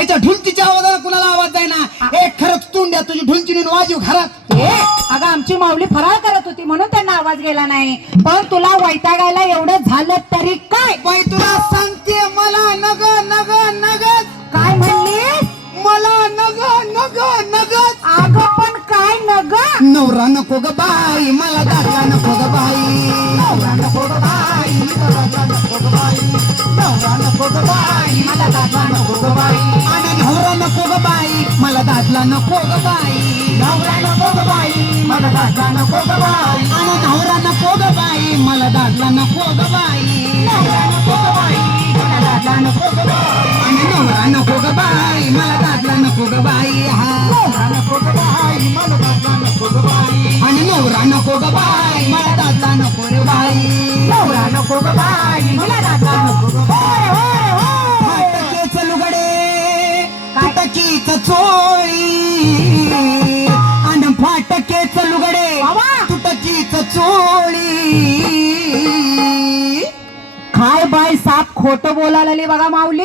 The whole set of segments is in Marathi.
ह्याच्या ढुलकीच्या आवाजाला कुणाला आवाज जायना हे खरंच तोंड्या तुझी ढुलकी नेऊन वाजव घरात. ए अगं आमची माऊली फराळ करत होती म्हणून त्यांना आवाज गेला नाही. पण तुला वैतागायला एवढं झालं तरी काय? बाई तुला सांगते मला नग नग नग काय म्हणली मला नग नग नग अगं पण काय न ग नवरा नको ग बाई मला दाटला नको ग बाई. नवरा नको ग बाई मला दाटला नको ग बाई. नको ग बाई मला दाटला नको ग बाई आणि नवरा नको ग बाई मला दाटला नको ग बाई नवरा नको ग बाई मला दाटला नको ग बाई आणि नवरा नको ग बाई मला दाटला नको ग बाई नवरा नको ग बाई मला दाटला नको ग बाई नवरा नको ग बाई मला दादला नको ग बाई हा नवरा नको ग बाई मला नको ग बाई आणि नवरा नको ग बाई मला दादला नको रे बाई नवरा नको ग बाई मला दाटला नको ग बाई चोळी आणि फाटकेच लुगडे तुटकीच चोळी काय बाय साप खोट बोलायला बघा माऊली.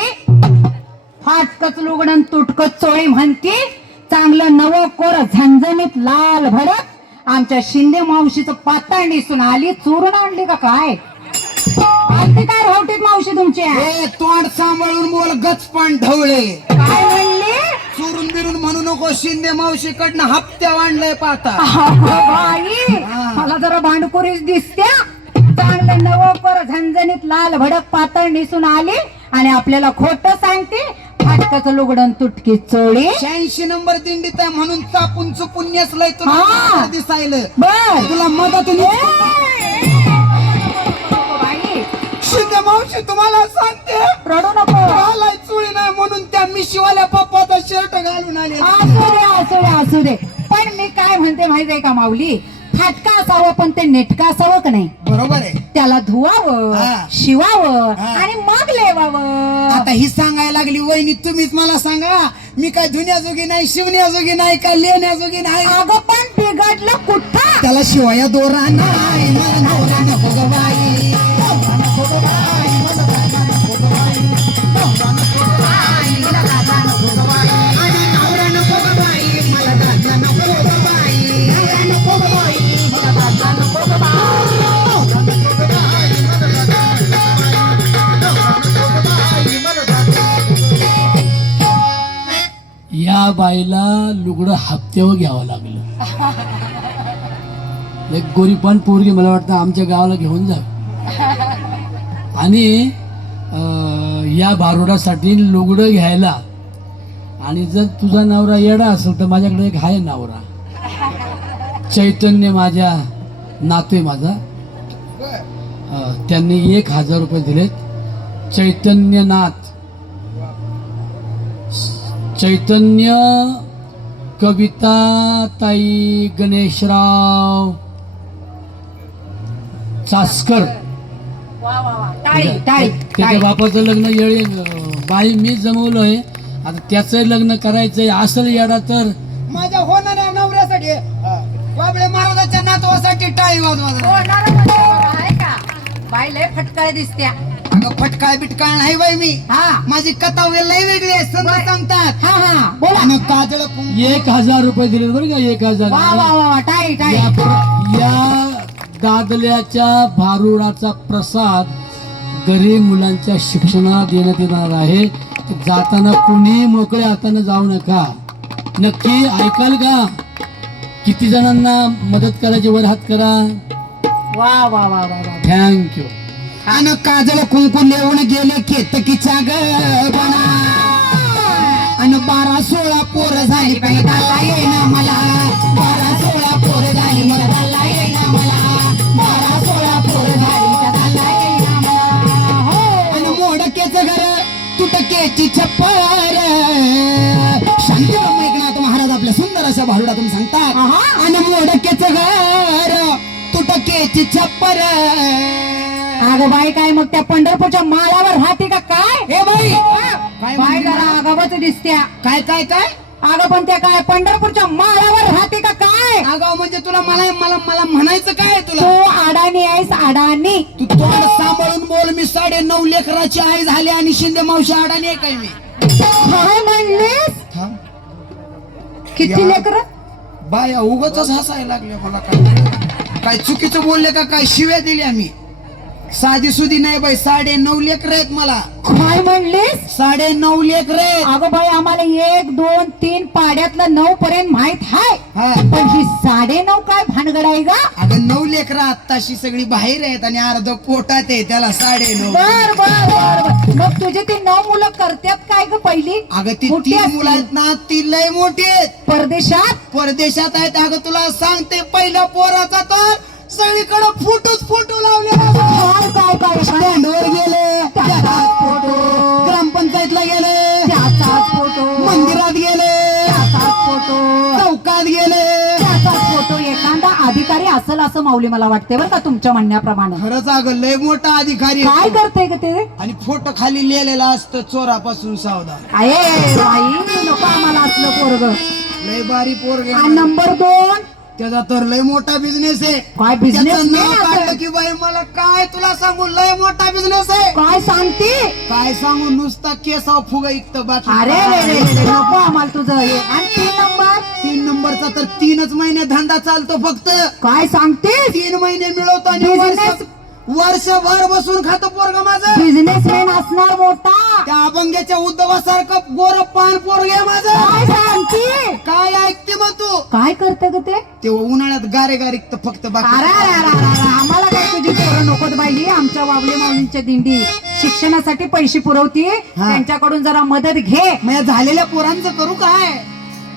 फाटकच लुगडन तुटकच चोळी म्हणती चांगलं नवं कोर झणझणीत लाल भडक. आमच्या शिंदे मावशीचं पातळ निसून आली चोरून आणली का काय? आणते काय रावटीत मावशी तुमची? ए तोंड सांभाळून बोल गचपण ढवळे. काय म्हणली? चुरून बिरून म्हणू नको शिंदे मावशीकडनं हप्त्या आणलंय पाहता. बाई. मला जरा भांडकुरीच दिसत्या. चांगलं नवं पर झणझणीत लाल भडक पातळ निसून आली आणि आपल्याला खोट सांगते. फाटकाचं लुगडन तुटकी चोळी. शहाऐंशी नंबर दिंडीत आहे म्हणून चापून चुपून नेसलंय हा. तुला दिसायलं. बर. तुला मदत शिंदे मावशी तुम्हाला सांगते. रडू नको. घालाय चुळी नाही म्हणून त्या मिशीवाल्या पप्पाचा शर्ट घालून आले असू दे असू दे असू दे. पण मी काय म्हणते माहितीये का माऊली? फाटका असावं पण ते नेटका असावं का नाही? बरोबर आहे. त्याला धुवावं हा. शिवावं हा. आणि मग लेवावं. आता ही सांगायला लागली वहिनी तुम्हीच मला सांगा मी काय धुण्याजोगी नाही शिवण्याजोगी नाही काय लेण्याजोगी नाही? अगं पण बिघडलं कुठं? त्याला शिवाया दोरा नाही मला नवरा नको ग बाई. त्या बाईला लुगडं हप्त्यावर घ्यावं लागलं. एक गोरी पण पोरगी मला वाटतं आमच्या गावाला घेऊन जा. आणि या बारोडासाठी लुगडं घ्यायला. आणि जर तुझा नवरा येडा असेल तर माझ्याकडे एक आहे नवरा. चैतन्य माझ्या नातोय माझा. त्यांनी एक हजार रुपये दिलेत. चैतन्यनाथ चैतन्य कविता ताई गणेशराव चासकर. वा वा वा. टाळी टाळी त्याच्या. बापाचं लग्न येळे बाई मी जमवलंय. आता त्याचं लग्न करायचंय. असं येडा तर. माझ्या होणाऱ्या नवऱ्यासाठी बाबळे महाराजाच्या नातवासाठी टाळी वाजवा हो, आहे बाई लय फटकाळ दिसत्या. अगं फटकाळ बिटकाळ नाही बाई मी. हा. माझी कथा लय वेगळी आहे संत सांगतात. हा हा. बोला. आणि काजळ कुंकू एक हजार रुपये दिले बरं का एक हजार. वा वा वा वा. टाळी टाळी. या या दादल्याच्या भारुडाचा प्रसाद गरीब मुलांच्या शिक्षणात देण्यात येणार आहे. जाताना कुणी मोकळ्या हाताने जाऊ नका. नक्की ऐकाल का? किती जणांना मदत करायची वर हात करा. वा वा वा वा वा. थँक्यू आणि काजळ कुंकू नेऊन गेले केतकीच्या गणा आणि बारा सोळा पोर झाली पैदाला येईना मला. बारा सोळा पोर झाली पैदाला येईना मला. बारा सोळा पोर झाली पैदाला येईना मला. हो. आणि मोडकेच घर तुटकेची छप्पर. शांतीराम ऐकनाथ महाराज आपल्या सुंदर अशा भारुडातून सांगतात. आणि मोडकेच घर तुटकेची छप्पर. अगं बाई काय मग त्या पंढरपूरच्या माळावर राहते का काय? हे बाई! काय म्हणली? जरा आगावच दिसत्या. काय काय काय? अगं पण त्या काय पंढरपूरच्या माळावर राहते का काय? अगाव म्हणजे तुला मला मला मला म्हणायचं काय आहे तू तुला अडाणी आहेस अडाणी. तू तोंड सांभाळून बोल मी साडे नऊ लेकराची आई झाली आणि शिंदे मावशी अडाणी आहे काय मी? काय म्हणलीस? थांब किती या. लेकर? बाया उगच हसायला लागले मला काय? काय चुकीचं बोलले का? काय शिव्या दिल्या मी? साधी सुधी नाही बाई साडे नऊ लेकर आहेत मला. काय म्हणलीस? साडे नऊ लेकर आहेत. अगं बाई आम्हाला एक दोन तीन पाड्यातलं नऊ पर्यंत माहीत हाय. हा पण ही साडे नऊ काय भानगड आहे गा? अगं नऊ लेकर आत्ताशी सगळी बाहेर आहेत आणि अर्ध पोटात आहे त्याला साडे नऊ बर बर बर बर. मग तुझे ती नऊ मुलं करतात काय ग पहिली? अगं ती कुठे तीन असतील? मुलं आहेत ना ती लय मोठी आहेत. परदेशात? परदेशात आहेत अगं तुला सांगते पहिल्या पोराचा तर सगळीकडे फोटोच फोटो लावलेला काय काय काय? स्टँडवर गेले त्याचाच फोटो. ग्रामपंचायतला गेले. त्याचाच फोटो. मंदिरात गेले. त्याचाच फोटो. चौकात गेले. त्याचाच फोटो. एखादा अधिकारी असेल असं माऊली मला वाटते बरं का तुमच्या म्हणण्याप्रमाणे. खरंच अगं लय मोठा अधिकारी. काय करते ग ते? आणि फोटो खाली लिहिलेला असतं चोरापासून सावधान. आहे बाई नको आम्हाला असलं पोरग. लय बारी पोरगे नंबर दोन त्याचा तर लय मोठा बिझनेस आहे. काय business त्याचं नाव नाही काढलं असं. की बाई मला काय तुला सांगू? लय मोठा बिझनेस आहे. काय सांगते? काय सांगू? नुसता केसाव फुगा इकत बाकी. अरे रे रे रे रे, नको आम्हाला तुझं हे. आणि तीन नंबर? तीन नंबरचा तर तीनच महिने धंदा चालतो फक्त. काय सांगते तीन महिने मिळवतो आणि Business- वर्ष- वर्षभर बसून खातो पोरग माझं. बिझनेसमॅन असणार मोठा. त्या अभंग्याच्या उद्धवासारखं गोर पान पोरग माझं. काय सांगते काय करते ग ते? ते उन्हाळ्यात गारे गारे ऐकतं फक्त अरे बाकी अरे, अरे, अरे, अरे, आम्हाला काय तुझी पोरं नकोत बाई? आमच्या वावले माऊलींच्या दिंडी. शिक्षणासाठी पैसे पुरवती. हा. त्यांच्याकडून जरा मदत घे. मग या झालेल्या पोरांचं करू काय?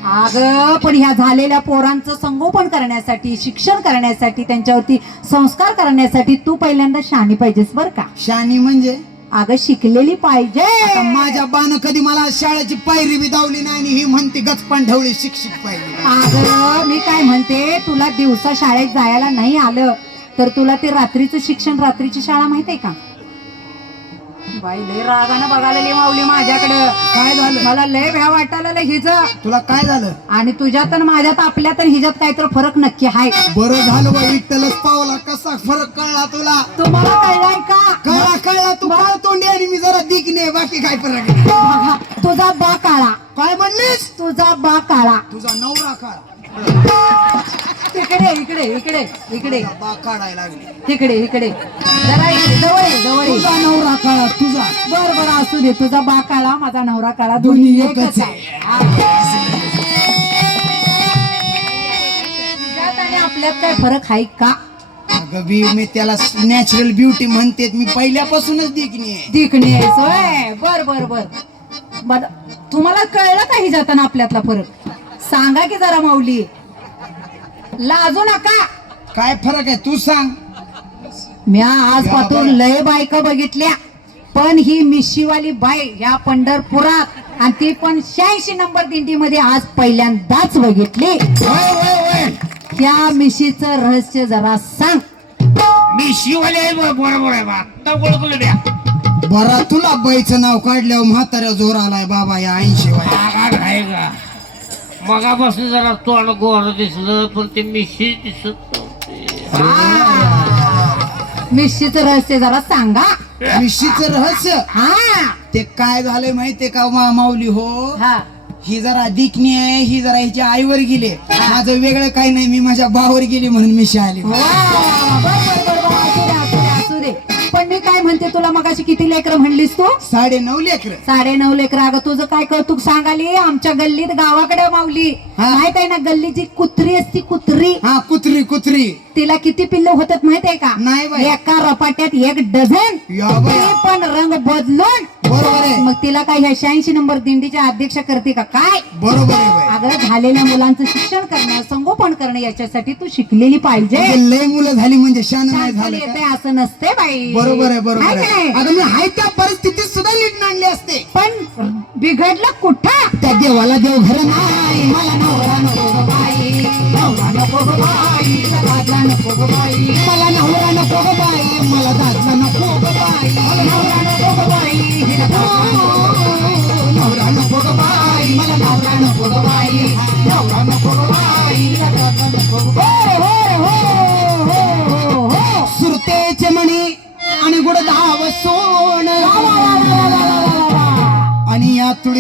अग पण ह्या झालेल्या पोरांचं संगोपन करण्यासाठी शिक्षण करण्यासाठी त्यांच्यावरती संस्कार करण्यासाठी तू पहिल्यांदा शहाणी पाहिजेस बर का? शानी म्हणजे? अगं शिकलेली पाहिजे. माझ्या बाण कधी मला शाळेची पायरी बी दावली नाही आणि ही म्हणते गचपान ठेवली शिक्षित पाहिजे अगं मी काय म्हणते तुला दिवसा शाळेत जायला नाही आलं तर तुला ते रात्रीचं शिक्षण रात्रीची शाळा माहीत आहे का? बाई लय रागानं बघायला माऊली माझ्याकडं. काय झालं? मला लय भ्या वाटायला हिज तुला काय झालं? आणि तुझ्यात आणि माझ्यात आपल्यात आणि हिच्यात काहीतरी फरक नक्की आहे बरं झालं बा विठ्ठलच पावला कसा फरक कळला तुला? तुम्हाला कळलाय का? कळला कळला तू काळ तोंडी आणि मी जरा दिखणे बाकी काय फरक? बघा, तुझा बा काळा. काय म्हणलीस? तुझा बा काळा. तुझा नवरा काळ. इकडे इकडे इकडे. इकडे बा काढायला लागली. इकडे इकडे. जरा इकडे जवळ ये, जवळ ये. तुझा नवरा काळा तुझा. बर बर असू दे. तुझा बा काळा माझा नवरा काळा दोन्ही दोन्ही एकच एकच आहे. हा. तुझ्यात आणि आपल्यात काय फरक आहे का? अगं बी मी त्याला नॅचरल ब्युटी म्हणते मी पहिल्यापासूनच दिखणी आहे. दिखणी आहे सोय बर बर बर. बर तुम्हाला कळलं का ही जाताना आपल्यातला फरक? सांगा की जरा माऊली. लाजू नका. काय फरक आहे? तू सांग. म्या आजपासून लय बायका बघितल्या पण ही मिशीवाली बाई या पंढरपुरात आणि ती पण शहाऐंशी नंबर दिंडीमध्ये आज पहिल्यांदाच बघितली. त्या मिशीचं रहस्य जरा सांग. मी शिवले आहे बा, बरोबर आहे बा. आता ओळखलं द्या. बरा तुला बाईचं नाव काढल्यावर म्हाताऱ्या जोर आलाय बाबा या ऐंशी वया आगाग आहे का? मगापासून जरा तोंड गोर दिसलं पण ते मिशी दिसत नव्हते. मिशीचं रहस्य जरा सांगा. मिशीचं रहस्य? हा. ते काय झालंय माहितीये का मा माऊली हो? हा. ही जरा दिकणी आहे ही जरा हिच्या आईवर गेली. माझं वेगळं काही नाही मी माझ्या भावावर गेली म्हणून मिशी आली. वा, बर, म्हणते तुला मगाशी किती लेकर म्हणलीस तू? साडे नऊ लेकर. साडे नऊ लेकर. अगं तुझं काय कौतुक सांगाली? आमच्या गल्लीत गावाकडे माऊली. हा. माहीत आहे ना गल्लीची कुत्री असती कुत्री. हा कुत्री कुत्री. तिला किती पिल्ल होतात माहीत आहे का? नाही बाई. एका रपाट्यात एक डझन. या बाई. ती पण रंग बदलून. बरोबर आहे. मग तिला काय ह्या शहाऐंशी नंबर दिंडीच्या अध्यक्ष करते का? काय? बरोबर आहे बाई. अगं झालेल्या मुलांचं शिक्षण करणं संगोपन करणं याच्यासाठी तू शिकलेली पाहिजे. लय मुलं झाली म्हणजे शान नाही झालं येते? असं नसते बाई. बरोबर आहे बरोबर का आहे? नाही? आता मी हाय त्या परिस्थितीत सुद्धा नीट नांदले असते. पण बिघडलं कुठं? त्या देवाला देव घर नाही मला नवरा नको ग बाई. नवरा नको बाई. दादला नको बाई. मला नवरा नको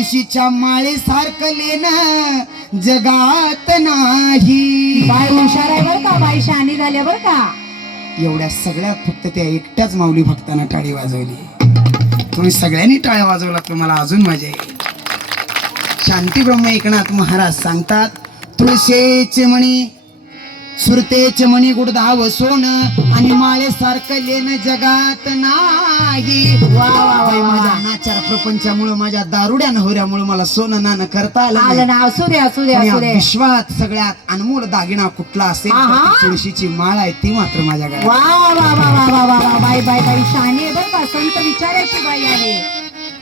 तुळशीच्या माळेसारखं लेन जगात नाही. बाय हुशार आहे बर का बाई शहाणी झाल्या बर का? एवढ्या सगळ्यात फक्त त्या एकट्याच माऊली भक्तांना टाळी वाजवली. तुम्ही सगळ्यांनी टाळ्या वाजवला तर मला अजून मजा येईल. शांती ब्रह्म एकनाथ महाराज सांगतात तुळशीचे मणी सुरतेचे मणी गुडधाव सोन आणि माळेसारखं लेन जगात नाही वा वा वा माझ्या नाचार प्रपंचामुळे माझ्या दारुड्या नवऱ्यामुळे मला सोनं नाणं करता आलं नाही. ना असू दे असू दे पण या असू दे विश्वात सगळ्यात अनमोल दागिना कुठला असेल तर आहा. ती तुळशीची माळ आहे ती मात्र माझ्या घरात वा वा वा वा वा वा वा बाई बाई बाई शहाणी आहे बर का संत विचारायची बाई आहे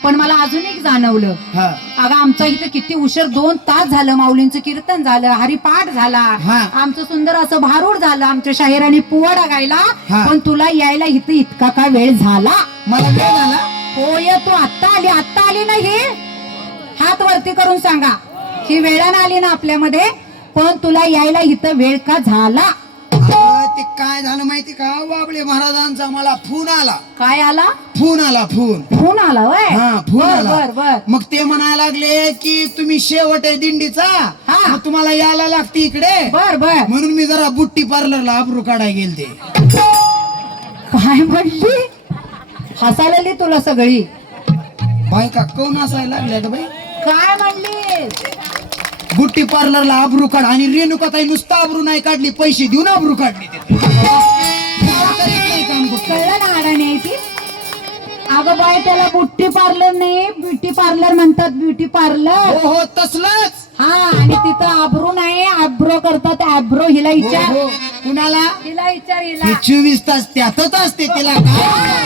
पण मला अजून एक जाणवलं. हा. अगं आमचं इथं किती उशीर दोन तास झालं माऊलींचं कीर्तन झालं हरिपाठ झाला. हा. आमचं सुंदर असं भारूड झालं आमच्या शाहिराने पुवाडा गायला. हा. पण तुला यायला इथं इतका का वेळ झाला? मला वेळ झाला? होय तू आत्ता आली आत्ता आली नाही? हात वरती करून सांगा. ही वेळानं आली ना आपल्यामध्ये पण तुला यायला इथं वेळ का झाला? ते काय झालं माहिती का? बाबळे महाराजांचा मला फोन आला. काय आला? फोन आला फोन. फोन आला वय हा फोन बर आला. बर बर. मग ते म्हणायला लागले की तुम्ही शेवट आहे दिंडीचा. हा. मग तुम्हाला यायला लागते इकडे. बर बर. म्हणून मी जरा बुट्टी पार्लरला आबरू काढाय गेलते. काय म्हणली? हसायला तुला सगळी. बायका कोण असायला लागल्या ग बाई? काय म्हणली बुट्टी पार्लरला आबरू काढ आणि रेणुकाताई नुसतं आबरू नाही काढली पैसे देऊन आबरू काढली ते करीत नाही काम कुठलं. कळलं ना अडाणी ती अगं बाय त्याला बुट्टी पार्लर नाही ब्युटी पार्लर म्हणतात ब्युटी पार्लर. हो हो तसलंच. हा आणि तिथं आब्रो नाही आब्रो करतात आब्रो हिला हो विचार. हो कुणाला? हिला विचार हिला. चोवीस तास त्यातच असते तिला काय?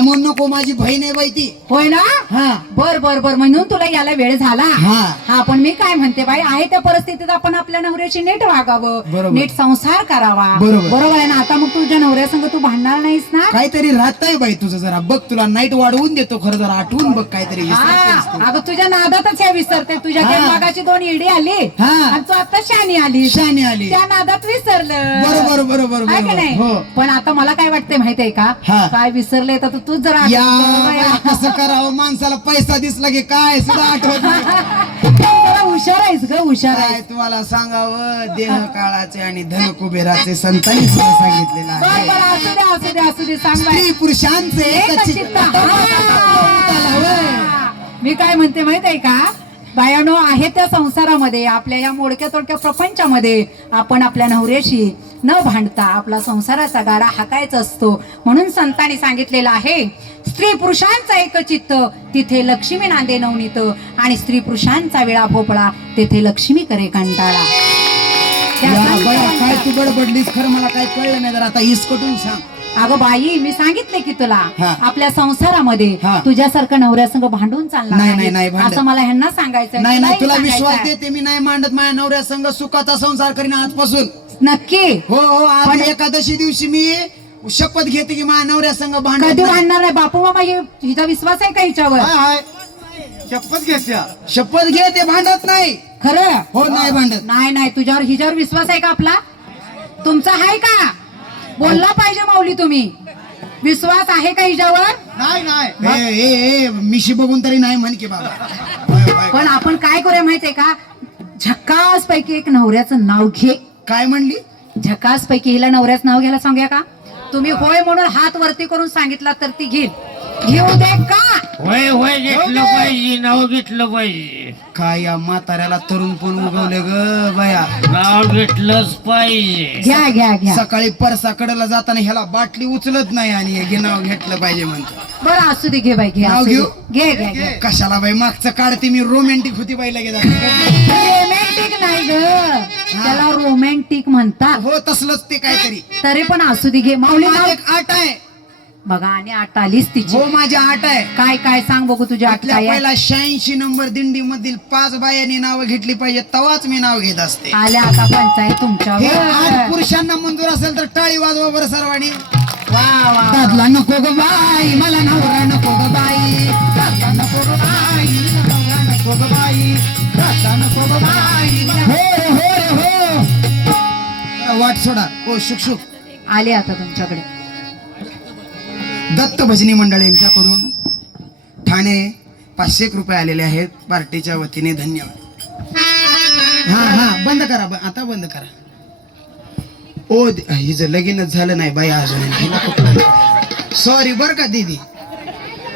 काय म्हणू नको माझी बहीण आहे बाई ती. होय ना? हा. बर बर बर. म्हणून तुला याला वेळ झाला. हा. हा पण मी काय म्हणते बाई आहे त्या परिस्थितीत आपण आपल्या नवऱ्याशी नीट वागावं. बरोबर. नीट संसार करावा. बरोबर. बरोबर आहे ना? आता मग तुझ्या नवऱ्यासंग तू भांडणार नाहीस ना? काहीतरी राहतंय बाई तुझं जरा. बघ तुला नाईट वाढवून देतो खरं जरा. आठवून बघ काहीतरी विसरतेस तू. हा अगं तुझ्या नादातच ह्या विसरते. तुझ्या हा. त्या मागाची दोन इडी आली. हा. आणि तू आता शानी आली शानी आली. त्या नादात विसरलं. बरोबर बरोबर आहे की बरोबर. नाही? हो. पण आता मला काय वाटतंय माहितीये का? हा. काय विसरले तर तू जरा या. कसं करावं माणसाला पैसा दिसला की काय सुद्धा आठवत नाही. हुशार आहेस ग हुशार आहे काय तुम्हाला सांगावं देह काळाचे आणि धन कुबेराचे संतांनी सुद्धा सांगितलेलं बर आहे बर असू दे असू दे असू दे सांग बाई. स्त्री पुरुषांचे एक चित्त. हा. मी काय म्हणते माहीत आहे का बायानो आहे त्या संसारामध्ये आपल्या या मोडक्या तोडक्या प्रपंचामध्ये आपण आपल्या नवऱ्याशी न भांडता आपला संसाराचा गाडा हाकायचा असतो. म्हणून संतांनी सांगितलेलं आहे स्त्री पुरुषांचा एक चित्त तिथे लक्ष्मी नांदे नवनीत आणि स्त्री पुरुषांचा वेळा भोपळा तेथे लक्ष्मी करे कंटाळा. काय तू खरं मला काय कळलं नाही तर आता इसकटून सांग. अगं बाई मी सांगितले की तुला हा. आपल्या संसारामध्ये हा. तुझ्यासारखं नवऱ्यासंग भांडून चालणार नाही, नाही, नाही, भांडत. असं मला ह्यांना सांगायचं नाही नाही तुला. विश्वास देते मी नाही मांडत माझ्या नवऱ्या संघ सुखाचा संसार करीन आजपासून नक्की हो हो आज पण- एकादशी दिवशी मी शपथ घेते की माझ्या नवऱ्या संघ कधी भांडत नाही. भांडणार नाही बापू मामा हे हिचा विश्वास आहे का हिच्यावर हाय, हाय. शपथ घेत्या शपथ घे ते भांडत नाही खरं हो नाही भांडत नाही नाही तुझ्यावर हिच्यावर विश्वास आहे का आपला तुमचा आहे का बोलला पाहिजे माऊली तुम्ही. विश्वास आहे का हिच्यावर? नाही नाही. ए, ए, ए, मिशी बघून तरी नाही म्हण की बाबा. पण आपण काय करूया माहितीये का? झकास पैकी एक नवऱ्याचं नाव घे. काय म्हणली? झकास पैकी हिला नवऱ्याचं नाव घ्यायला सांगूया का? तुम्ही होय म्हणून हात वरती करून सांगितला तर ती घेईल. घेऊ दे का? होय होय घेतलं पाहिजे नाव घेतलं पाहिजे. काय या म्हाताऱ्याला तरुण पण उगवले ग बया. नाव घेतलंच पाहिजे. घ्या घ्या घ्या. सकाळी परसाकडला जाताना ह्याला बाटली उचलत नाही आणि हे घे नाव घेतलं पाहिजे म्हणतो. बरं असू दे घे बाई घे नाव असू दे. घेऊ? घे घे घे. कशाला बाई मागचं काढते मी रोमॅन्टिक होती बाई लगेच रोमॅन्टिक नाही ग. त्याला रोमॅन्टिक म्हणतात. हो तसलंच ते काहीतरी. तरी पण असू दे घे. माऊली नाव एक आट आहे. बघा आणि आठ आलीच तिची. हो माझी आट आहे. काय काय सांग बघू तुझ्या आठ आपल्या काय आहे? पहिला शहाऐंशी नंबर दिंडी मधील पाच बायांनी नावं घेतली पाहिजे तवाच मी नाव घेत असते. आल्या आता पंचायत हे आठ तुमच्यावर पुरुषांना मंजूर असेल तर टाळी वाजवा बरं सर्वांनी. वा वा दादला नको ग बाई मला नवरा नको ग बाई. दादला नको ग बाई नवरा नको ग बाई. दादला नको ग बाई. हो हो हो. वाट सोडा. हो शुक शुक. आले आता तुमच्याकडे. दत्त भजनी मंडळ यांच्याकडून ठाणे पाचशे एक रुपये आलेले आहेत. पार्टीच्या वतीने धन्यवाद. हा हा बंद करा आता बंद करा. ओ हिचं लगीनच झालं नाही बाई अजून. सॉरी बर का दीदी.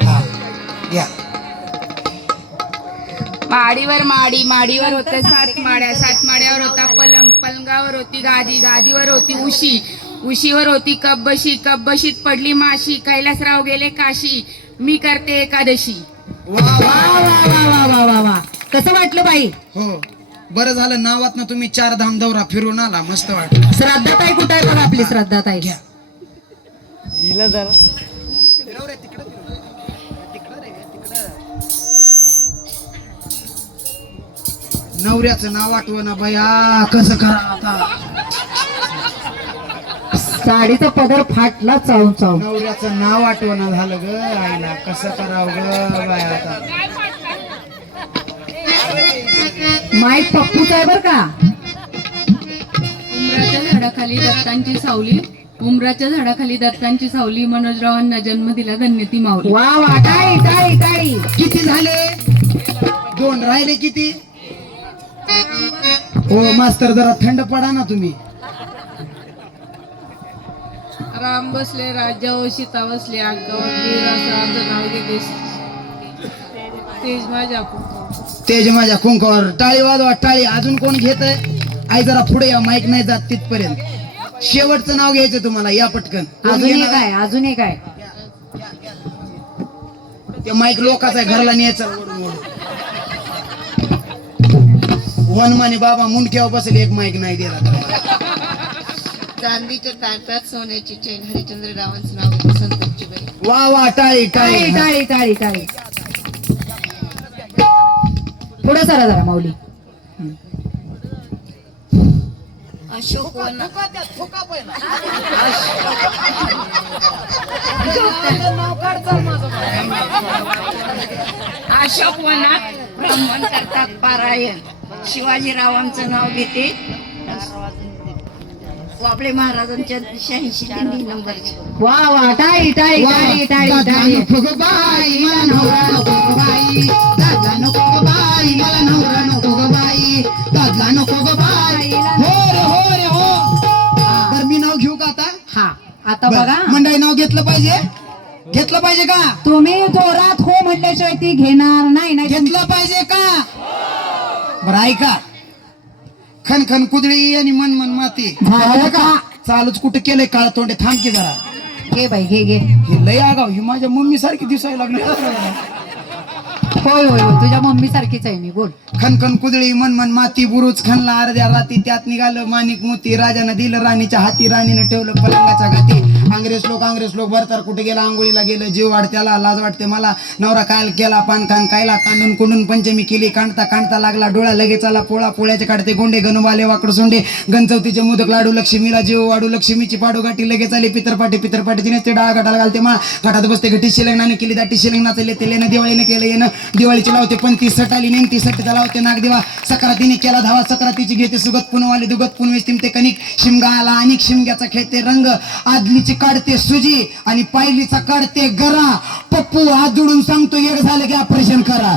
हा या. माडीवर माडी माडीवर होत्या सात माड्या. सात माड्यावर होता पलंग पलंगावर होती गादी गादीवर होती उशी. उशीवर होती कब्बशी कब्बशीत पडली माशी कैलासराव गेले काशी. मी करते एकादशी. वा वा वा वा वा वा वा वा कसं वाटलं बाई? हो. बरं झालं नावात ना तुम्ही चार धाम दौरा फिरून आला. मस्त वाटलं. श्रद्धाताई कुठे आहे बघा आपली श्रद्धाताई? घ्या. नवऱ्याचं नाव आठवना बया. कसं करा आता? साडीचा पदर फाटला चावून चावून. नवऱ्याचं नाव आठवना झालं ग आईला. कसं करावं ग बाया आता. माईक पप्पूच आहे बर का? उमराच्या झाडाखाली दत्तांची सावली. उमराच्या झाडाखाली दत्तांची सावली. मनोजरावांना जन्म दिला धन्यती माऊली. वा वा टाळी टाळी टाळी किती झाले? दोन राहिले किती? हो मास्तर जरा थंड पडा ना तुम्ही. राम बसले राज्यावर सीता बसले नाव घेते तेज माझ्या तेज माझ्या कुंकावर. टाळी वाजवा टाळी. अजून कोण घेत आई जरा पुढे या माईक नाही जात तिथपर्यंत. शेवटचं नाव घ्यायचं तुम्हाला या पटकन. अजून एक? आहे अजून एक आहे. ते माईक लोकाचा आहे घरला न्यायचा. वनमाने बाबा मुंडक्यावर बसेल एक माईक नाही दिला तर. चांदीच्या ताटात सोन्याची चेन हरिचंद्र रावांचं नाव बाई वा वा टाळी टाळी. टाळी टाळी टाळी टाळी. पुढे सरा जरा माऊली. अशोक अशोक वनात ब्राह्मण करतात पारायण. शिवाजीरावांचं नाव घेते वाबळे महाराजांच्या शहाऐंशी नंबरची. वा वा टाळी टाळी टाळी टाळी टाळी. मला नवरा नको ग बाई. दादा नको ग बाई मला नवरा नको ग बाई. दादा नको ग बाई. हो रे हो रे हो. बर मी नाव घेऊ का आता? हा आता बघा. मंडळी नाव घेतलं पाहिजे? घेतलं पाहिजे का? तुम्ही जोरात हो म्हटल्याशिवाय ती घेणार नाही नाही. घेतलं पाहिजे का? बरं ऐका. खन खन कुदळी आणि मन मन माती. झालं का? चालूच कुठं केलंय काळ तोंडे? थांब की जरा. घे बाई घे घे हे लय आगाव. ही माझ्या मम्मी सारखी दिसायला लागली. होय होय होय. तुझ्या मम्मी सारखीच आहे मी. बोल. खनखन कुदळी मन मन माती बुरुज खनला अर्ध्या राती. त्यात निघालं माणिक मोती. राजानं दिलं राणीच्या हाती. राणीनं ठेवलं पलंगाच्या घाती काँग्रेस लोक काँग्रेस लोक भरतार कुठे गेला आंघोळीला गेलं जीव वाढत्याला लाज वाटते मला. नवरा काल केला पान खान कायला कांडून कुंडून पंचमी केली कांडता कांडता लागला डोळा लगेच आला पोळा पोळ्याचे काढते गोंडे गणवाले वाकड सोंडे. गणचवतीचे मोदक लाडू लक्ष्मीला जीव वाढू लक्ष्मीची पाडू गाठी लगेच आली पितरपाटी पितरपाटीची नेसते डाळ घाटाला घालते मा. घाटात बसते घटी शिलंगणाने केली दाटी शिलंगणाचं लेते लेणं दिवाळीने केलं येणं. दिवाळीची लावते पण ती सटाली नेमती सटीचा लावते नागदेवा सक्रातीने केला धावा सक्रातीची घेते सुगत पुनवाले दुगत पुनवेश तिमते कणिक. शिमगा आला अनेक शिमग्याचा खेळते रंग. आदलीची काढते सुजी आणि पायलीचा काढते गरा. पप्पू हात जोडून सांगतो एक झालं की ऑपरेशन करा.